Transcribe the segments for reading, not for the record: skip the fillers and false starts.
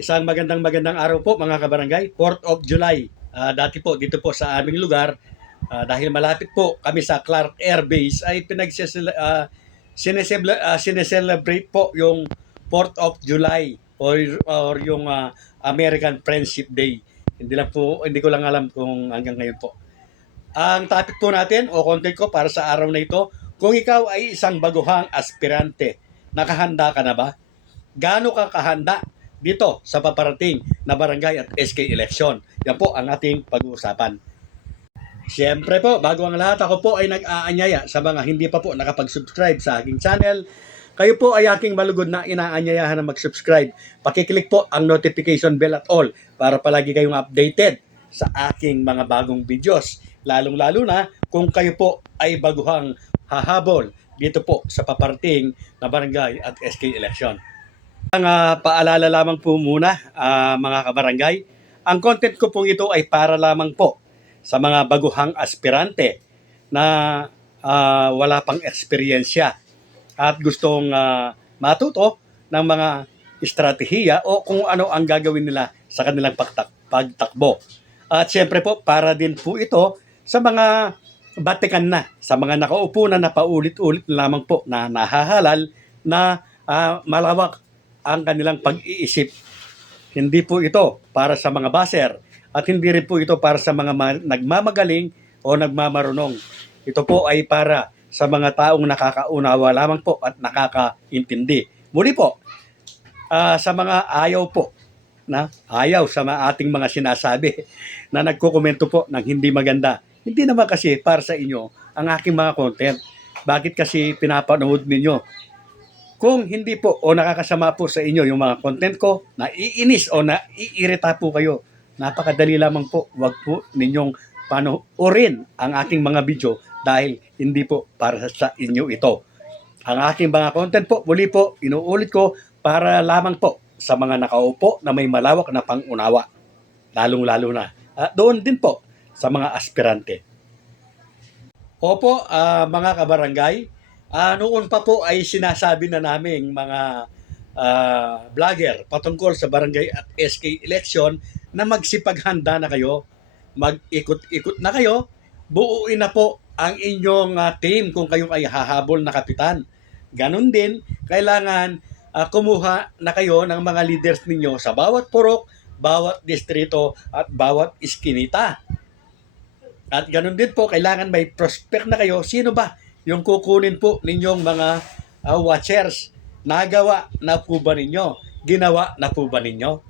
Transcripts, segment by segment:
Isang magandang araw po mga kabarangay, 4th of July. Dati po dito po sa aming lugar, dahil malapit po kami sa Clark Air Base ay sineselebrate po yung 4th of July or yung American Friendship Day. Hindi ko lang alam kung hanggang ngayon po. Ang topic po natin o content ko para sa araw na ito, kung ikaw ay isang baguhang aspirante, nakahanda ka na ba? Gaano ka kahanda dito sa paparating na barangay at SK election? Yan po ang ating pag-uusapan. Siyempre po, bago ang lahat, ako po ay nag-aanyaya sa mga hindi pa po nakapag-subscribe sa aking channel. Kayo po ay aking malugod na inaanyayahan na mag-subscribe. Pakiclick po ang notification bell at all para palagi kayong updated sa aking mga bagong videos. Lalong-lalo na kung kayo po ay baguhang hahabol dito po sa paparating na barangay at SK election. Ang paalala lamang po muna, mga kabarangay, ang content ko pong ito ay para lamang po sa mga baguhang aspirante na wala pang eksperyensya at gustong matuto ng mga estratehiya o kung ano ang gagawin nila sa kanilang pagtakbo. At siyempre po, para din po ito sa mga batikan na, sa mga nakaupo na paulit-ulit lamang po na nahahalal na malawak ang kanilang pag-iisip. Hindi po ito para sa mga baser at hindi rin po ito para sa mga nagmamagaling o nagmamarunong. Ito po ay para sa mga taong nakakaunawa lamang po at nakakaintindi. Muli po, sa mga ayaw sa ating mga sinasabi na nagkukomento po ng hindi maganda. Hindi naman kasi para sa inyo ang aking mga content. Bakit kasi pinapanood ninyo? Kung hindi po o nakakasama po sa inyo yung mga content ko, naiinis o naiirita po kayo, napakadali lamang po, wag po ninyong panoorin ang aking mga video dahil hindi po para sa inyo ito. Ang aking mga content po, muli po, inuulit ko para lamang po sa mga nakaupo na may malawak na pangunawa. Lalong-lalo na. Doon din po sa mga aspirante. Opo, mga kabarangay, noon pa po ay sinasabi na naming mga vlogger patungkol sa barangay at SK election na magsipaghanda na kayo, mag-ikot-ikot na kayo, buuin na po ang inyong team kung kayo ay hahabol na kapitan. Ganon din, kailangan kumuha na kayo ng mga leaders ninyo sa bawat purok, bawat distrito at bawat iskinita. At ganun din po, kailangan may prospect na kayo. Sino ba yung kukunin po ninyong mga watchers? Nagawa na po ba ninyo? Ginawa na po ba ninyo?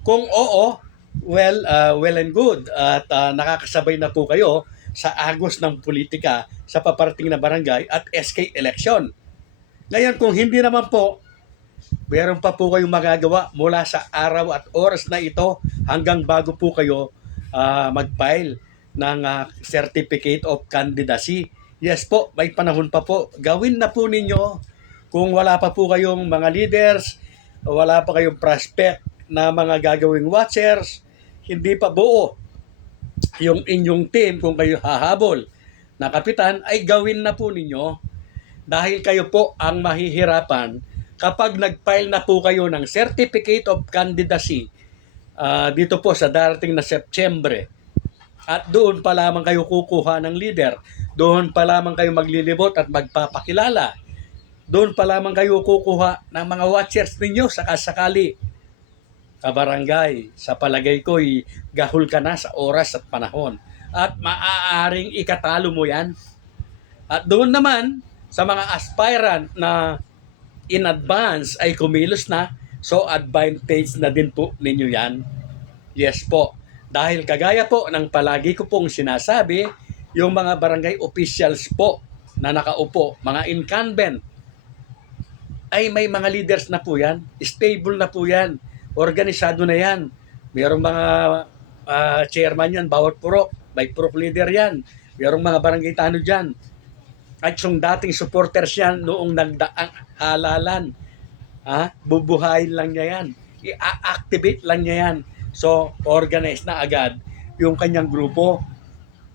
Kung oo, well and good. At nakakasabay na po kayo sa agos ng politika sa paparating na barangay at SK election. Ngayon, kung hindi naman po, meron pa po kayong magagawa mula sa araw at oras na ito hanggang bago po kayo mag-file ng Certificate of Candidacy. Yes po, may panahon pa po. Gawin na po ninyo. Kung wala pa po kayong mga leaders, wala pa kayong prospect na mga gagawing watchers, hindi pa buo yung inyong team kung kayo hahabol na kapitan, ay gawin na po ninyo. Dahil kayo po ang mahihirapan kapag nag-file na po kayo ng Certificate of Candidacy dito po sa darating na September. At doon pa lamang kayo kukuha ng leader. Doon pa lamang kayo maglilibot at magpapakilala. Doon pa lamang kayo kukuha ng mga watchers ninyo sakasakali. Kabarangay, sa palagay ko'y gahol ka na sa oras at panahon. At maaaring ikatalo mo yan. At doon naman, sa mga aspirant na in advance ay kumilos na, so advantage na din po ninyo yan. Yes po. Dahil kagaya po ng palagi ko pong sinasabi, yung mga barangay officials po na nakaupo, mga incumbent, ay may mga leaders na po yan, stable na po yan, organisado na yan. Mayroong mga chairman yan, bawat purok, may purok leader yan. Mayroong mga barangay tanod dyan. At yung dating supporters yan noong nagdaang halalan, bubuhayin lang niya yan. I-activate lang niya yan. So, organize na agad yung kanyang grupo.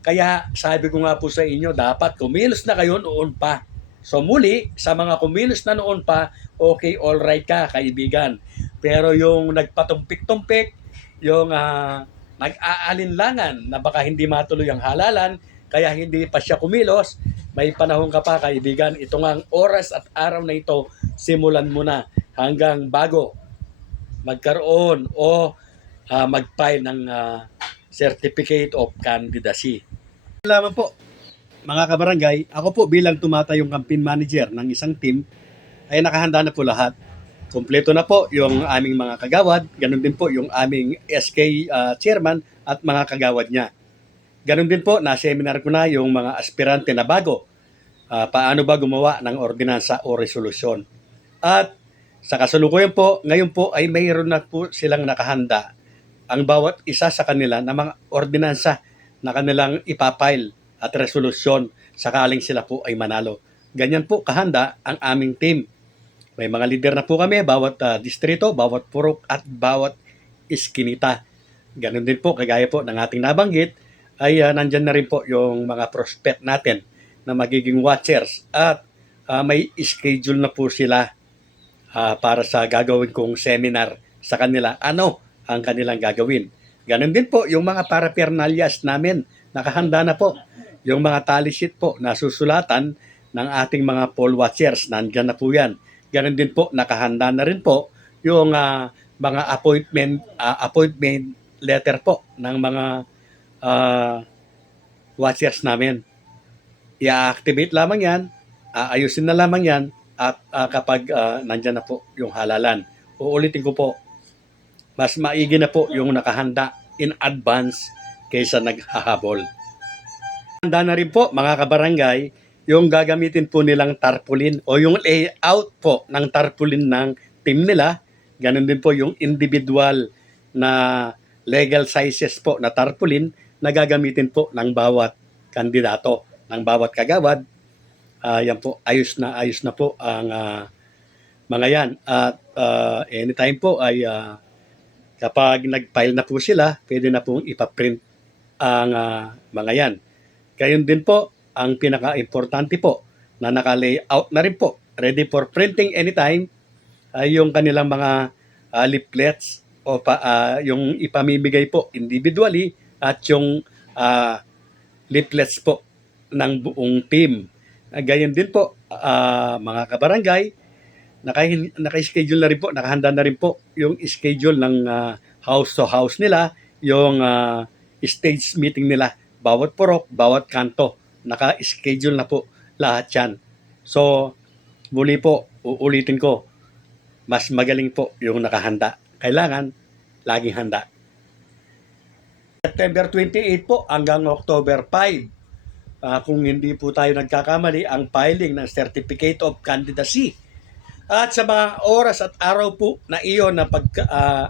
Kaya sabi ko nga po sa inyo, dapat kumilos na kayo noon pa. So muli, sa mga kumilos na noon pa, okay, all right ka, kaibigan. Pero yung nagpatumpik-tumpik, yung nag-aalinlangan na baka hindi matuloy ang halalan, kaya hindi pa siya kumilos, may panahon ka pa kaibigan, ito nga ang oras at araw na ito, simulan mo na hanggang bago magkaroon o mag-file ng Certificate of Candidacy. Salamat po mga kabarangay, ako po bilang tumatayong campaign manager ng isang team ay nakahanda na po lahat. Kompleto na po yung aming mga kagawad, ganun din po yung aming SK chairman at mga kagawad niya. Ganun din po, na-seminar ko na yung mga aspirante na bago, paano ba gumawa ng ordinansa o resolusyon. At sa kasalukuyan po, ngayon po ay mayroon na po silang nakahanda ang bawat isa sa kanila na mga ordinansa na kanilang ipapile at resolusyon sakaling sila po ay manalo. Ganyan po kahanda ang aming team. May mga leader na po kami, bawat distrito, bawat purok at bawat iskinita. Ganun din po, kagaya po ng ating nabanggit, ay nandyan na rin po yung mga prospect natin na magiging watchers at may schedule na po sila para sa gagawin kong seminar sa kanila. Ano ang kanilang gagawin? Ganun din po yung mga paraphernalias namin, nakahanda na po. Yung mga tally sheet po na susulatan ng ating mga poll watchers, nandyan na po yan. Ganun din po, nakahanda na rin po yung mga appointment letter po ng mga watchers namin. I-activate lamang yan, ayusin na lamang yan, at kapag nandyan na po yung halalan. Uulitin ko po, mas maigi na po yung nakahanda in advance kaysa naghahabol. Handa na rin po mga kabarangay yung gagamitin po nilang tarpaulin o yung layout po ng tarpaulin ng team nila. Ganun din po yung individual na legal sizes po na tarpaulin na gagamitin po ng bawat kandidato, ng bawat kagawad. Yan po, ayos na po ang mga yan. At anytime po ay kapag nag-file na po sila, pwede na pong ipaprint ang mga yan. Gayon din po, ang pinaka-importante po na naka-layout na rin po, ready for printing anytime, ay yung kanilang mga leaflets o yung ipamimigay po individually at yung leaflets po ng buong team. Gayon din po, mga kabarangay, naka-schedule na rin po, nakahanda na rin po yung schedule ng house to house nila, yung stage meeting nila, bawat purok, bawat kanto, naka-schedule na po lahat yan. So, muli po, uulitin ko, mas magaling po yung nakahanda. Kailangan, laging handa. September 28 po hanggang October 5. Kung hindi po tayo nagkakamali, ang filing ng Certificate of Candidacy. At sa mga oras at araw po na iyon na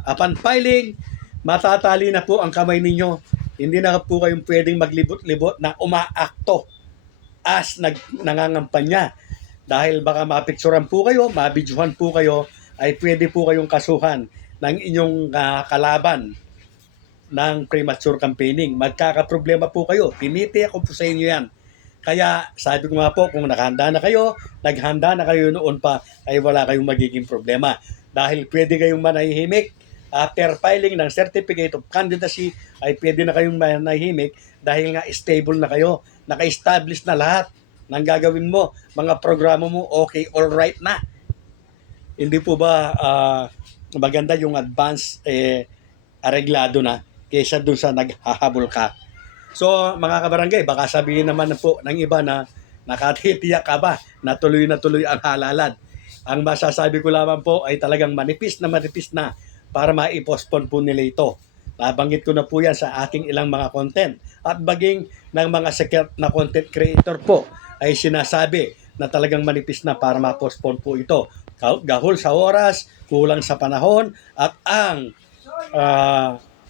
upon filing, matatali na po ang kamay ninyo. Hindi na po kayong pwedeng maglibot-libot na umaakto as nangangampanya. Dahil baka mapicturan po kayo, mabidyohan po kayo, ay pwede po kayong kasuhan ng inyong kalaban ng premature campaigning. Magkakaproblema po kayo. Pinitiyak ko po sa inyo yan. Kaya sabi ko nga po, kung naghanda na kayo, naghanda na kayo noon pa, ay wala kayong magiging problema. Dahil pwede kayong manahimik. After filing ng Certificate of Candidacy, ay pwede na kayong manahimik dahil nga stable na kayo. Naka-establish na lahat ng gagawin mo. Mga programa mo, okay, all right na. Hindi po ba maganda yung advance areglado na kaysa dun sa naghahabol ka? So, mga kabarangay, baka sabihin naman po ng iba na nakatitiyak ka ba na tuloy ang halalan. Ang masasabi ko lamang po ay talagang manipis na para ma-postpone po nila ito. Nabanggit ko na po yan sa aking ilang mga content. At baging ng mga sikat na content creator po ay sinasabi na talagang manipis na para ma-postpone po ito. Gahol sa oras, kulang sa panahon, at ang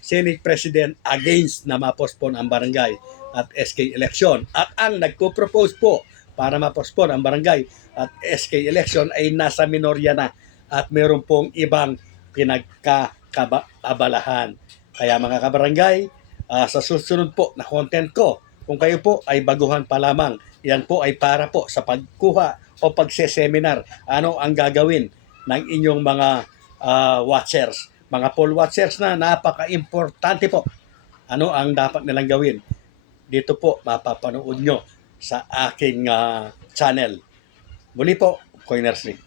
Senate President against na ma-postpone ang barangay at SK election. At ang nagpo-propose po para ma-postpone ang barangay at SK election ay nasa minorya na at meron pong ibang pinagkakabalahan. Kaya mga kabarangay, sa susunod po na content ko, kung kayo po ay baguhan pa lamang, yan po ay para po sa pagkuha o pagseseminar. Ano ang gagawin ng inyong mga watchers. Mga poll watchers na napaka-importante po. Ano ang dapat nilang gawin? Dito po mapapanood nyo sa aking channel. Muli po, Coiners League.